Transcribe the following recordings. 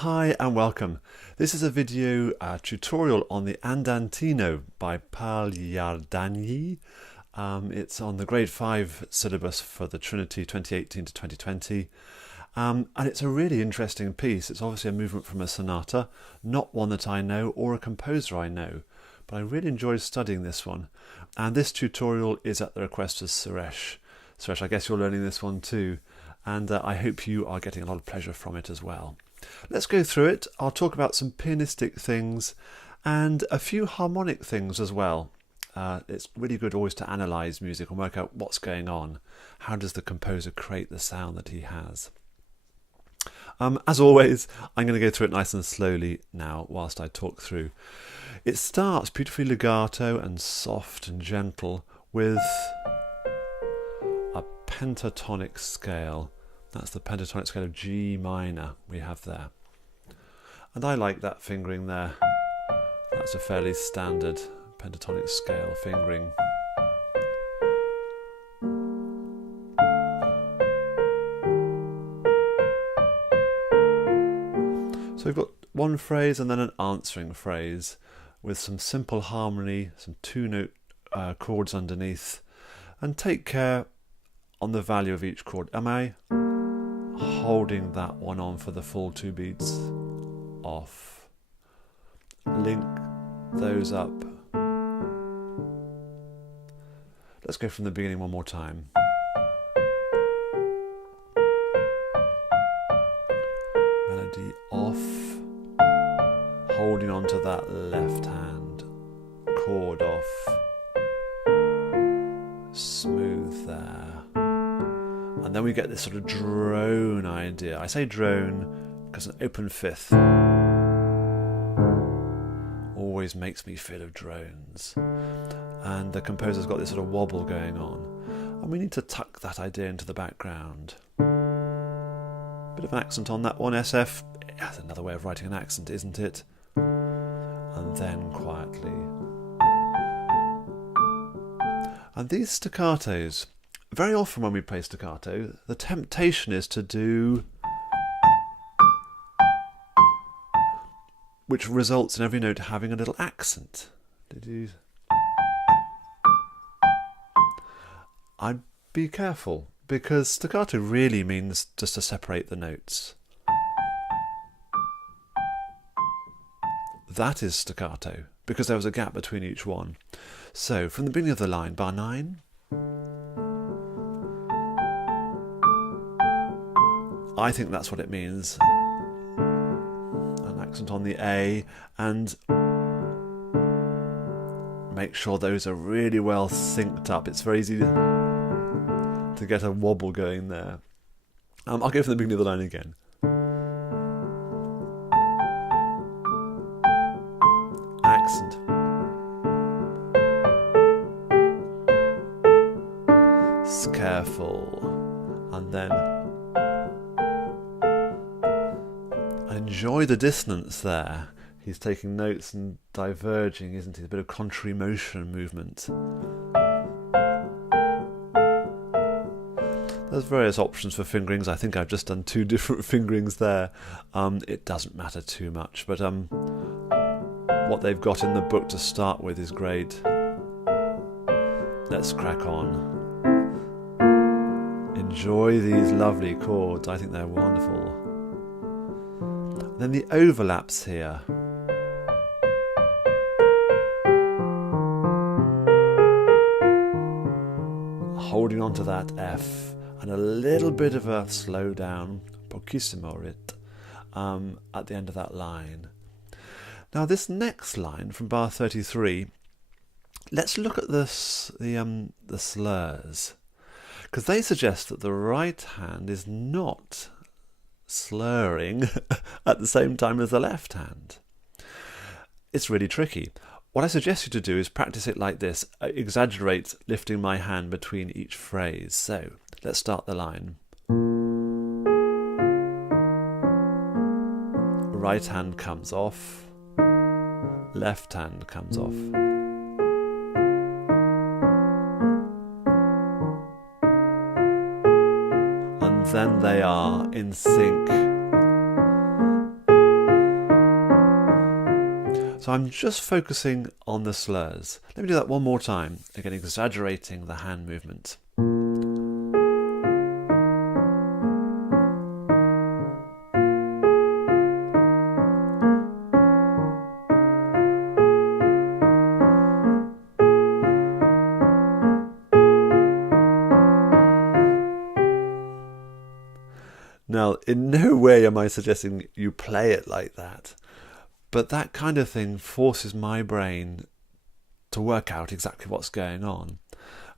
Hi and welcome. This is a video tutorial on the Andantino by Járdányi. It's on the grade 5 syllabus for the Trinity 2018 to 2020. And it's a really interesting piece. It's obviously a movement from a sonata, not one that I know or a composer I know, but I really enjoyed studying this one. And this tutorial is at the request of Suresh. Suresh, I guess you're learning this one too, and I hope you are getting a lot of pleasure from it as well. Let's go through it. I'll talk about some pianistic things and a few harmonic things as well. It's really good always to analyse music and work out what's going on. How does the composer create the sound that he has? As always, I'm going to go through it nice and slowly now whilst I talk through. It starts beautifully legato and soft and gentle with a pentatonic scale. That's the pentatonic scale of G minor we have there. And I like that fingering there. That's a fairly standard pentatonic scale fingering. So we've got one phrase and then an answering phrase with some simple harmony, some two-note chords underneath. And take care on the value of each chord. Am I holding that one on for the full 2 beats? Off. Link those up. Let's go from the beginning one more time. Melody off. Holding on to that left hand. Chord off. Smooth there. And then we get this sort of drone idea. I say drone because an open fifth always makes me feel of drones. And the composer's got this sort of wobble going on. And we need to tuck that idea into the background. Bit of an accent on that one, SF. That's another way of writing an accent, isn't it? And then quietly. And these staccatos, very often when we play staccato, the temptation is to do, which results in every note having a little accent. I'd be careful, because staccato really means just to separate the notes. That is staccato, because there was a gap between each one. So, from the beginning of the line, bar 9, I think that's what it means. An accent on the A, and make sure those are really well synced up. It's very easy to get a wobble going there. I'll go from the beginning of the line again. Accent. Careful. And then enjoy the dissonance there. He's taking notes and diverging, isn't he? A bit of contrary motion movement. There's various options for fingerings. I think I've just done 2 different fingerings there. It doesn't matter too much, but what they've got in the book to start with is great. Let's crack on. Enjoy these lovely chords. I think they're wonderful. Then the overlaps here. Holding on to that F and a little bit of a slow down, pochissimo rit, at the end of that line. Now this next line from bar 33, let's look at this, the slurs, because they suggest that the right hand is not slurring at the same time as the left hand. It's really tricky. What I suggest you to do is practice it like this. Exaggerate lifting my hand between each phrase. So let's start the line. Right hand comes off, left hand comes off. And then they are in sync. So I'm just focusing on the slurs. Let me do that one more time, again exaggerating the hand movement. Now, in no way am I suggesting you play it like that, but that kind of thing forces my brain to work out exactly what's going on.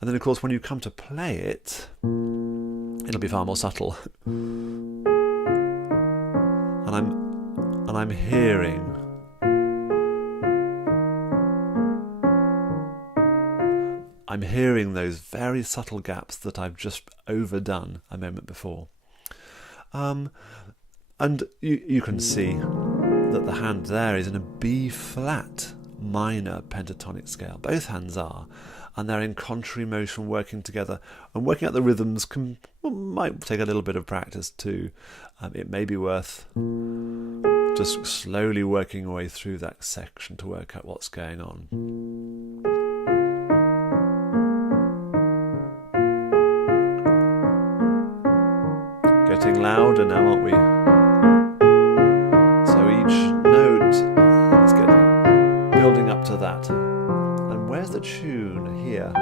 And then, of course, when you come to play it, it'll be far more subtle. And I'm hearing those very subtle gaps that I've just overdone a moment before. And you can see that the hand there is in a B flat minor pentatonic scale. Both hands are, and they're in contrary motion working together. And working out the rhythms might take a little bit of practice too. It may be worth just slowly working your way through that section to work out what's going on. Getting louder now, aren't we? So each note is building up to that. And where's the tune here?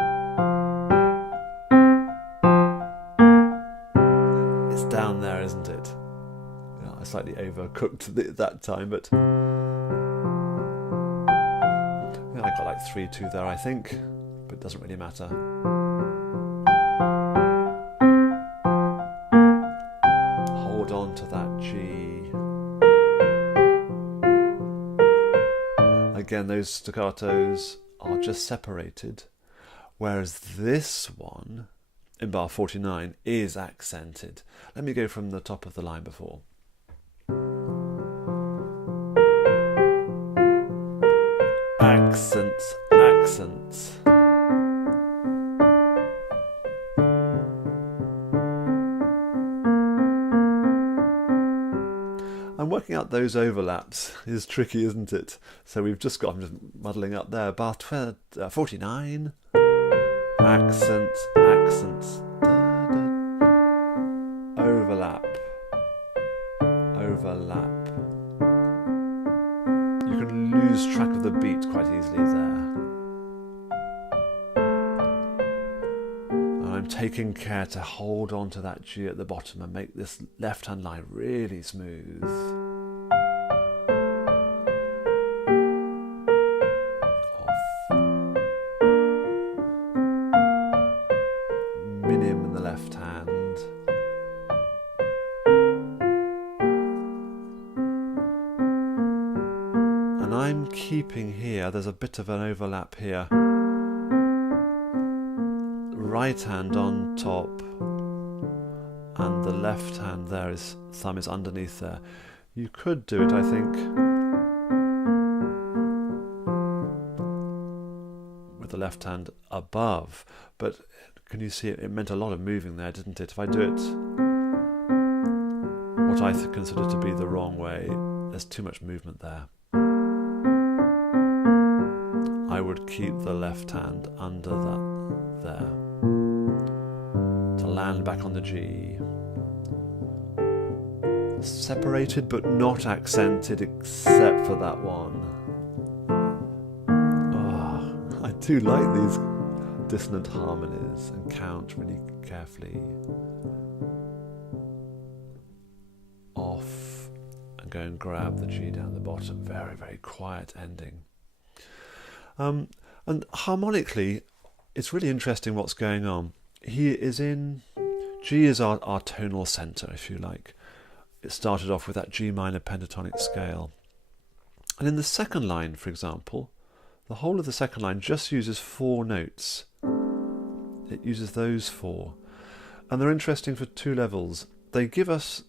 It's down there, isn't it? Yeah, I slightly overcooked it that time, but yeah, I got like 3-2 there, I think, but it doesn't really matter. On to that G. Again, those staccatos are just separated, whereas this one in bar 49 is accented. Let me go from the top of the line before. Accents, accents. And working out those overlaps is tricky, isn't it? So we've just got, I'm just muddling up there, bar 49, accents, accents, overlap, overlap. You can lose track of the beat quite easily there. And I'm taking care to hold on to that G at the bottom and make this left-hand line really smooth. Minim in the left hand. And I'm keeping here, there's a bit of an overlap here. Right hand on top, and the left hand there is, thumb is underneath there. You could do it, I think, with the left hand above, but can you see it meant a lot of moving there, didn't it? If I do it what I consider to be the wrong way, there's too much movement there. I would keep the left hand under that there to land back on the G. Separated but not accented except for that one. Oh, I do like these dissonant harmonies and count really carefully. Off and go and grab the G down the bottom. Very, very quiet ending. And harmonically, it's really interesting what's going on. He is in, G is our tonal centre, if you like. It started off with that G minor pentatonic scale. And in the second line, for example, the whole of the second line just uses 4 notes. It uses those 4. And they're interesting for 2 levels. They give us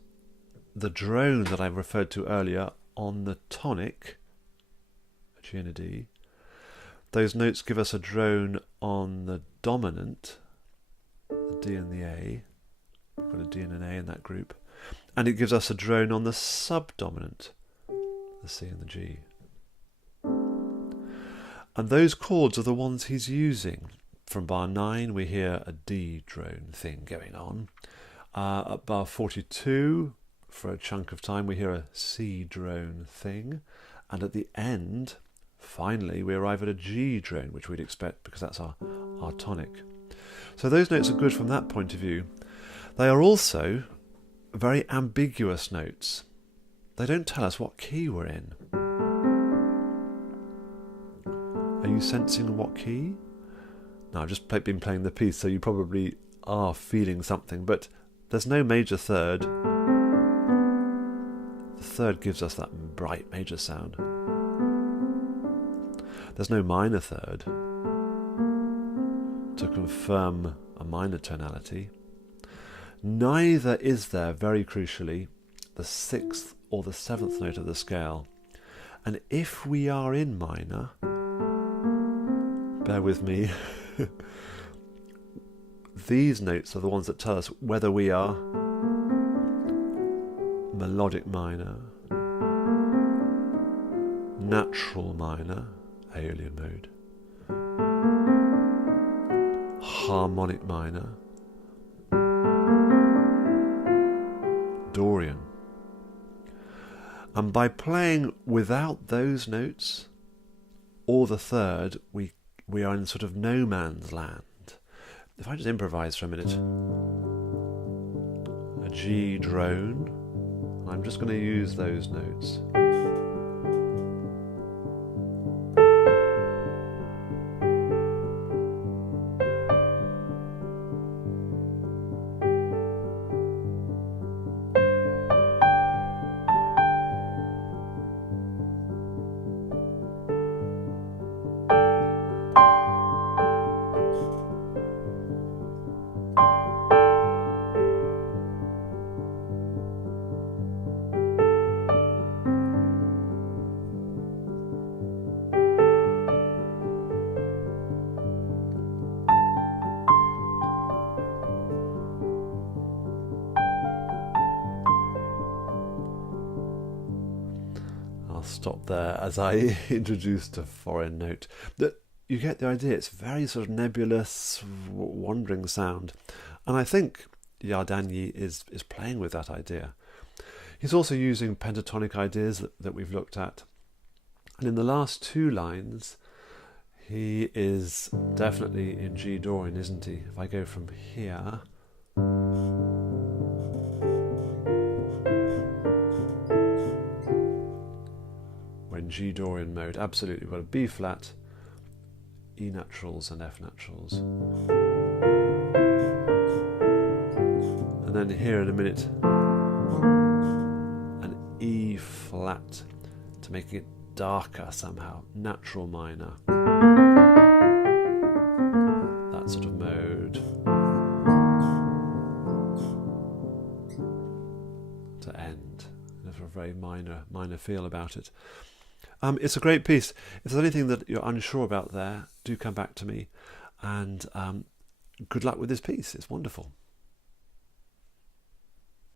the drone that I referred to earlier on the tonic, a G and a D. Those notes give us a drone on the dominant, the D and the A. We've got a D and an A in that group. And it gives us a drone on the subdominant, the C and the G. And those chords are the ones he's using. From bar 9 we hear a D drone thing going on. At bar 42, for a chunk of time, we hear a C drone thing. And at the end, finally, we arrive at a G drone, which we'd expect because that's our tonic. So those notes are good from that point of view. They are also very ambiguous notes. They don't tell us what key we're in. Are you sensing what key? Now, I've just been playing the piece, so you probably are feeling something, but there's no major third. The third gives us that bright major sound. There's no minor third to confirm a minor tonality. Neither is there, very crucially, the 6th or the 7th note of the scale. And if we are in minor, bear with me, these notes are the ones that tell us whether we are melodic minor, natural minor, Aeolian mode, harmonic minor, Dorian. And by playing without those notes or the third, we are in sort of no man's land. If I just improvise for a minute, a G drone, I'm just going to use those notes. Stop there as I introduced a foreign note. That you get the idea. It's very sort of nebulous, wandering sound, and I think Járdányi is playing with that idea. He's also using pentatonic ideas that we've looked at, and in the last 2 lines, he is definitely in G Dorian, isn't he? If I go from here. G Dorian mode, absolutely. We've got a B flat, E naturals and F naturals. And then here in a minute, an E flat to make it darker somehow, natural minor. That sort of mode. To end. There's a very minor feel about it. It's a great piece. If there's anything that you're unsure about there, do come back to me. And good luck with this piece. It's wonderful.